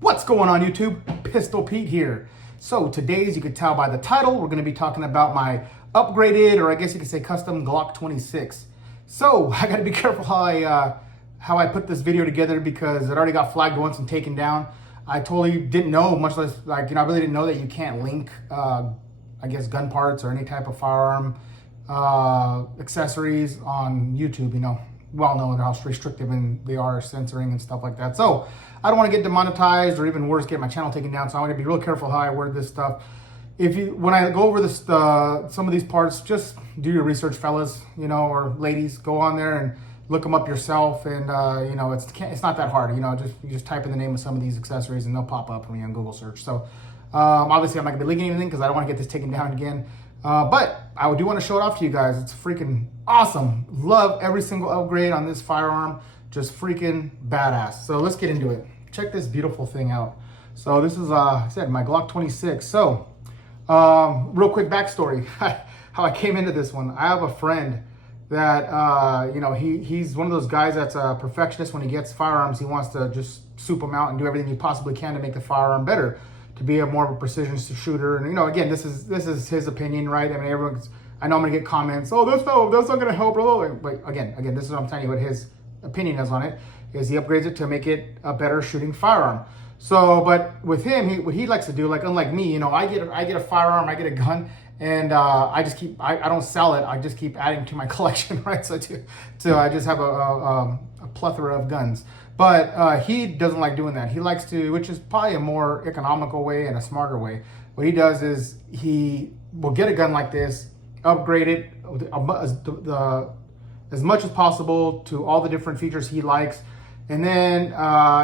What's going on YouTube? Pistol Pete here. So today, as you can tell by the title, we're going to be talking about my upgraded, or I guess you could say custom Glock 26. So I got to be careful how I put this video together because it already got flagged once and taken down. I totally didn't know, much less I really didn't know that you can't link, I guess, gun parts or any type of firearm accessories on YouTube. Well known how restrictive they are censoring and stuff like that. So I don't want to get demonetized or even worse, get my channel taken down. So I want to be real careful how I word this stuff. When I go over this, some of these parts, just do your research, fellas, or ladies. Go on there and look them up yourself. And it's not that hard. You just type in the name of some of these accessories and they'll pop up for me on Google search. So obviously I'm not gonna be linking anything because I don't want to get this taken down again. But I do want to show it off to you guys. It's freaking awesome. Love every single upgrade on this firearm. Just freaking badass. So let's get into it. Check this beautiful thing out. So this is, I said, my Glock 26. So real quick backstory, how I came into this one. I have a friend that, he's one of those guys that's a perfectionist. When he gets firearms, he wants to just soup them out and do everything he possibly can to make the firearm better, to be a more of a precision shooter. And again, this is his opinion, right? I mean, I know I'm gonna get comments, oh, that's not gonna help, but again, this is what I'm telling you, what his opinion is on it, is he upgrades it to make it a better shooting firearm. So, but with him, what he likes to do, like unlike me, I get a firearm, I get a gun, and I don't sell it, I just keep adding to my collection, right? So I just have a plethora of guns. But he doesn't like doing that. He likes to, which is probably a more economical way and a smarter way. What he does is he will get a gun like this, upgrade it as much as possible to all the different features he likes. And then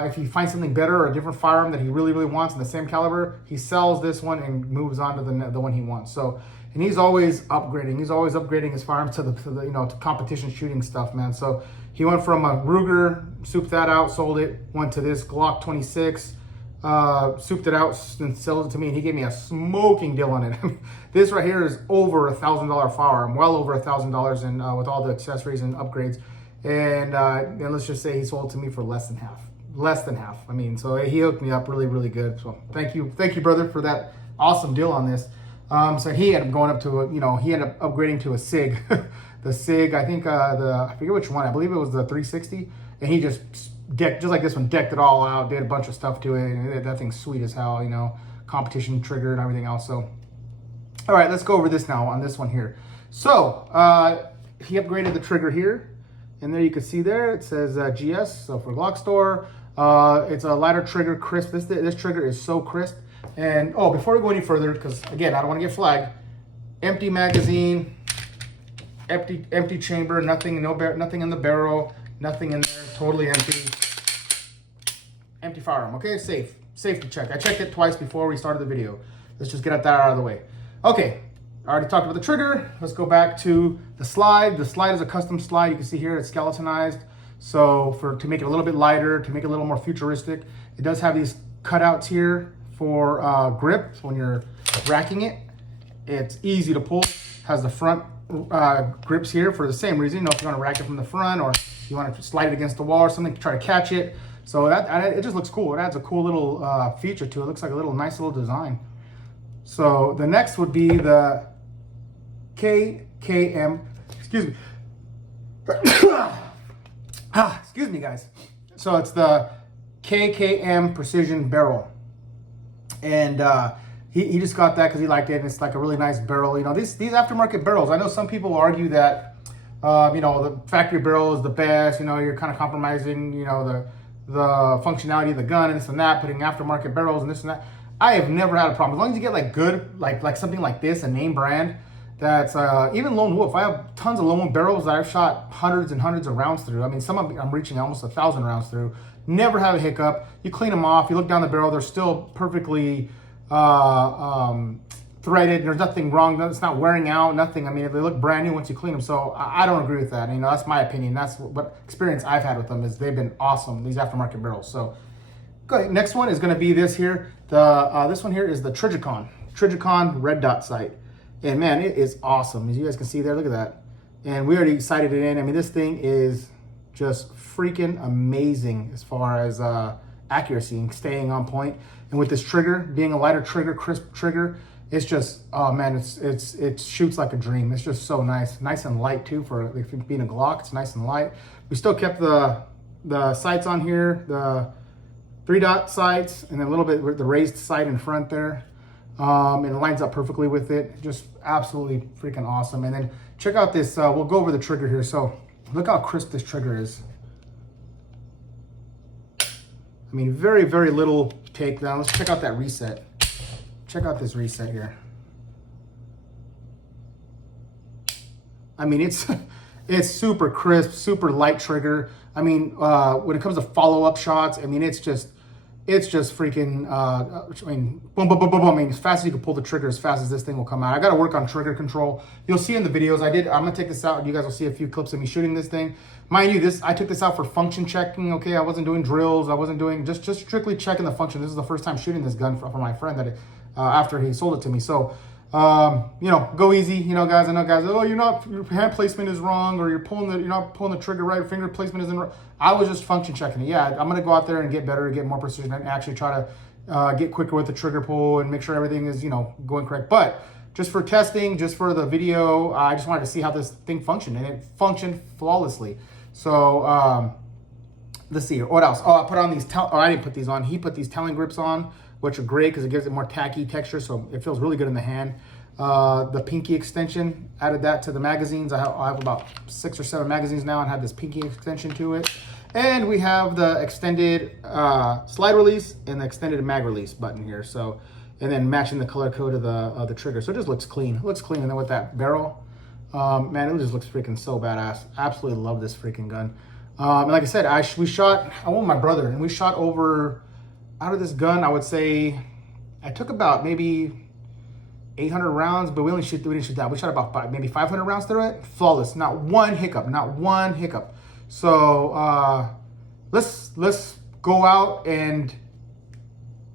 if he finds something better or a different firearm that he really, really wants in the same caliber, he sells this one and moves on to the one he wants. So, and he's always upgrading. He's always upgrading his firearms to to competition shooting stuff, man. So he went from a Ruger, souped that out, sold it, went to this Glock 26, souped it out and sold it to me, and he gave me a smoking deal on it. This right here is over $1,000 firearm, well over $1,000, and with all the accessories and upgrades. And let's just say he sold it to me for less than half. I mean, so he hooked me up really, really good. So thank you, brother, for that awesome deal on this. So he ended up going up to he ended up upgrading to a SIG. The SIG, I think I forget which one, I believe it was the 360, and he just decked, just like this one, decked it all out, did a bunch of stuff to it, and that thing's sweet as hell, competition trigger and everything else. So, all right, let's go over this now on this one here. So, he upgraded the trigger here, and there you can see there, it says GS, so for Glock Store. It's a lighter trigger, crisp. This trigger is so crisp. And, before we go any further, because again, I don't want to get flagged, empty magazine, empty chamber, nothing in the barrel, nothing in there, totally empty firearm. Okay, safe to check. I checked it twice before we started the video. Let's just get that out of the way. Okay, I already talked about the trigger. Let's go back to the slide. The slide is a custom slide. You can see here it's skeletonized. So to make it a little bit lighter, to make it a little more futuristic, it does have these cutouts here for grip when you're racking it. It's easy to pull. Has the front grips here for the same reason. If you want to rack it from the front, or you want to slide it against the wall or something to try to catch it. So it just looks cool. It adds a cool little feature to it. It looks like a nice little design. So the next would be the KKM. Excuse me. Excuse me, guys. So it's the KKM Precision Barrel, and he just got that because he liked it, and it's like a really nice barrel. These aftermarket barrels, I know some people argue that, the factory barrel is the best, you're kind of compromising, the functionality of the gun and this and that, putting aftermarket barrels and this and that. I have never had a problem. As long as you get like good, like something like this, a name brand, that's, even Lone Wolf. I have tons of Lone Wolf barrels that I've shot hundreds and hundreds of rounds through. I mean, some of them I'm reaching almost 1,000 rounds through. Never have a hiccup. You clean them off, you look down the barrel, they're still perfectly threaded. There's nothing wrong. It's not wearing out, nothing. I mean, they look brand new once you clean them. So I don't agree with that. That's my opinion. That's what experience I've had with them, is they've been awesome, these aftermarket barrels. So good. Next one is going to be this here. This one here is the Trijicon red dot sight. And man, it is awesome. As you guys can see there, look at that. And we already sighted it in. I mean, this thing is just freaking amazing as far as accuracy and staying on point. And with this trigger, being a lighter trigger, crisp trigger, it's just, oh man, it shoots like a dream. It's just so nice and light too for being a Glock. It's nice and light. We still kept the sights on here, the 3-dot sights, and then a little bit with the raised sight in front there. And it lines up perfectly with it. Just absolutely freaking awesome. And then check out this, we'll go over the trigger here. So look how crisp this trigger is. I mean, very, very little takedown. Let's check out that reset. Check out this reset here. I mean, it's super crisp, super light trigger. I mean, when it comes to follow-up shots, I mean, it's just freaking, I mean, boom, boom, boom, boom, boom. I mean, as fast as you can pull the trigger, as fast as this thing will come out. I got to work on trigger control. You'll see in the videos I'm going to take this out, and you guys will see a few clips of me shooting this thing. Mind you, I took this out for function checking, okay? I wasn't doing drills. I wasn't doing, just strictly checking the function. This is the first time shooting this gun for my friend that after he sold it to me. So, you know, go easy, you know, guys. I know guys, oh, your hand placement is wrong, or you're not pulling the trigger right, finger placement isn't right. I was just function checking it. Yeah, I'm gonna go out there and get better, get more precision, and actually try to get quicker with the trigger pull and make sure everything is, you know, going correct. But just for testing, just for the video, I just wanted to see how this thing functioned, and it functioned flawlessly. So let's see here. What else? Oh, I put on these. I didn't put these on. He put these telling grips on, which are great because it gives it more tacky texture, so it feels really good in the hand. The pinky extension, added that to the magazines. I have about 6 or 7 magazines now and had this pinky extension to it. And we have the extended slide release and the extended mag release button here. So, and then matching the color code of the trigger. So it just looks clean. It looks clean. And then with that barrel, man, it just looks freaking so badass. Absolutely love this freaking gun. And like I said, I went with my brother, and we shot over, out of this gun, I would say, I took about maybe 800 rounds, but we didn't shoot that. We shot about maybe 500 rounds through it. Flawless, not one hiccup, not one hiccup. So let's go out and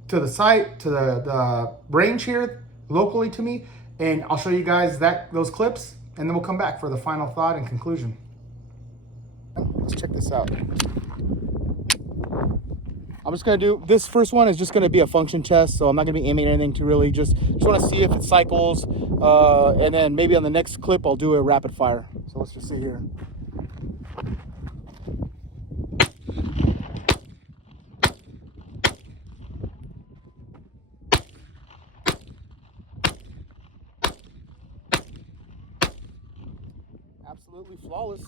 to the site, to the range here locally to me, and I'll show you guys those clips, and then we'll come back for the final thought and conclusion. Let's check this out. I'm just gonna do, this first one is just gonna be a function test, so I'm not gonna be aiming at anything to really just wanna see if it cycles, and then maybe on the next clip I'll do a rapid fire. So let's just see here. Absolutely flawless.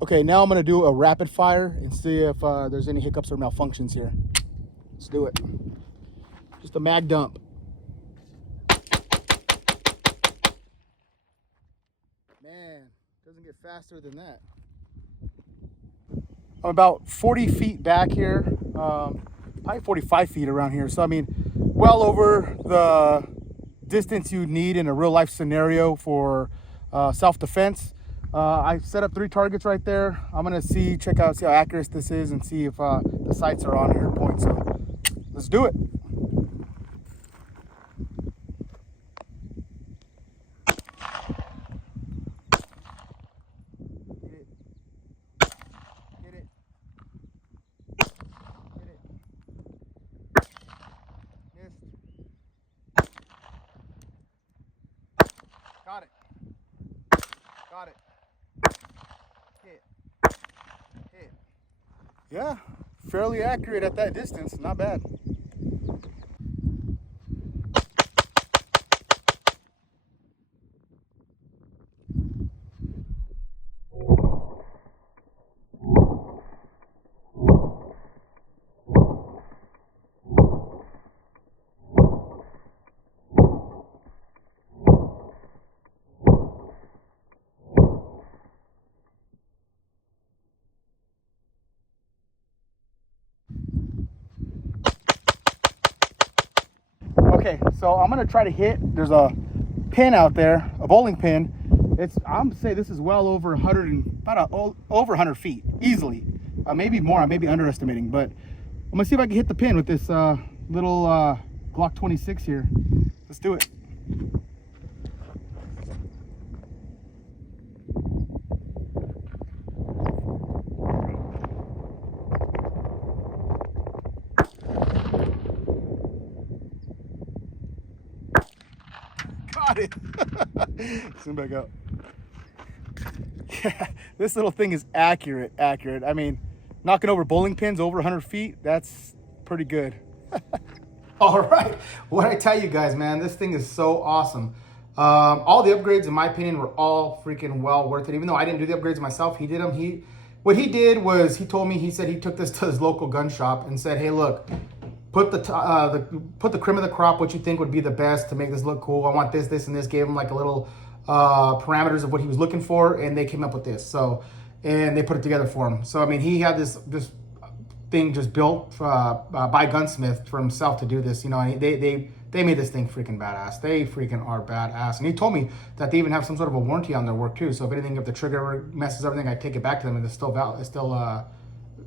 Okay, now I'm gonna do a rapid fire and see if there's any hiccups or malfunctions here. Let's do it. Just a mag dump. Man, doesn't get faster than that. I'm about 40 feet back here, probably 45 feet around here. So I mean, well over the distance you need in a real life scenario for self-defense. I set up 3 targets right there. I'm gonna see how accurate this is and see if the sights are on here point. So let's do it. Get it. Missed. Got it. Got it. Hit. Yeah, fairly accurate at that distance. Not bad. Okay, so I'm gonna try to hit. There's a pin out there, a bowling pin. I'm gonna say this is well over 100 over 100 feet easily. Maybe more. I may be underestimating, but I'm gonna see if I can hit the pin with this little Glock 26 here. Let's do it. got it. Zoom back out. Yeah, this little thing is accurate. I mean, knocking over bowling pins over 100 feet, that's pretty good. All right, what I tell you guys, man, this thing is so awesome. All the upgrades, in my opinion, were all freaking well worth it. Even though I didn't do the upgrades myself, he did them. What he did was he told me, he said he took this to his local gun shop and said, hey, look, put the cream of the crop, what you think would be the best to make this look cool. I want this, this, and this. Gave him like a little parameters of what he was looking for, and they came up with this. So, and they put it together for him. So I mean, he had this thing just built by Gunsmith for himself to do this. You know, and they made this thing freaking badass. They freaking are badass. And he told me that they even have some sort of a warranty on their work too. So if anything, if the trigger messes everything, I take it back to them and it's still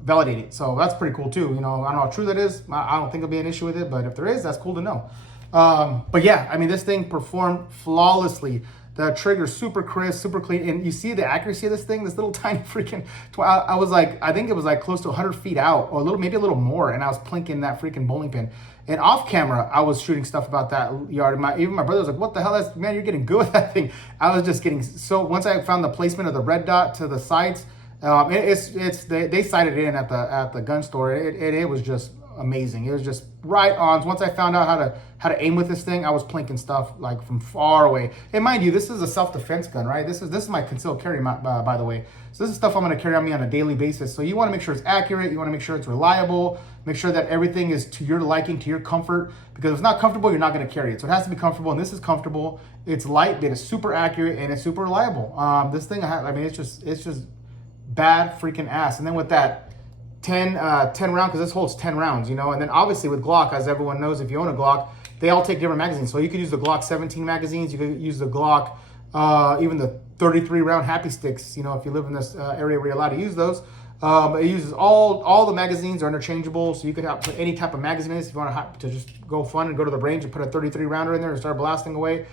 validated. So that's pretty cool too. You know, I don't know how true that is. I don't think there'll be an issue with it, but if there is, that's cool to know. But yeah, I mean, this thing performed flawlessly. The trigger's super crisp, super clean, and you see the accuracy of this thing. This little tiny freaking. I was like, I think it was like close to 100 feet out, or maybe a little more, and I was plinking that freaking bowling pin. And off camera, I was shooting stuff about that yard. Even my brother was like, "What the hell? Man, you're getting good with that thing." I was just getting so. Once I found the placement of the red dot to the sights, they sighted it in at the gun store. It was just amazing. It was just right on. Once I found out how to aim with this thing, I was plinking stuff like from far away. And mind you, this is a self-defense gun, right? This is my concealed carry, by the way. So this is stuff I'm going to carry on me on a daily basis. So you want to make sure it's accurate. You want to make sure it's reliable. Make sure that everything is to your liking, to your comfort. Because if it's not comfortable, you're not going to carry it. So it has to be comfortable, and this is comfortable. It's light, but it's super accurate, and it's super reliable. This thing, I mean, it's just bad freaking ass. And then with that 10 round, because this holds 10 rounds, you know, and then obviously with Glock, as everyone knows, if you own a Glock, they all take different magazines. So you could use the Glock 17 magazines, you could use the Glock, even the 33 round Happy Sticks, you know, if you live in this area where you're allowed to use those. It uses all the magazines are interchangeable, so you could put any type of magazine in this if you want to just go fun and go to the range and put a 33 rounder in there and start blasting away.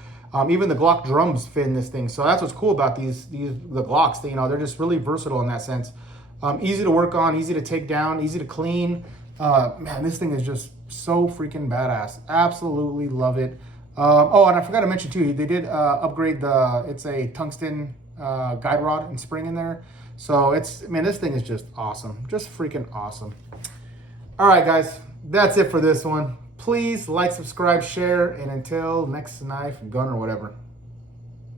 Even the Glock drums fit in this thing. So that's what's cool about the Glocks. You know, they're just really versatile in that sense. Easy to work on, easy to take down, easy to clean. Man, this thing is just so freaking badass. Absolutely love it. Oh, and I forgot to mention too, they did upgrade it's a tungsten guide rod and spring in there. So this thing is just awesome. Just freaking awesome. All right, guys, that's it for this one. Please like, subscribe, share, and until next knife, gun, or whatever.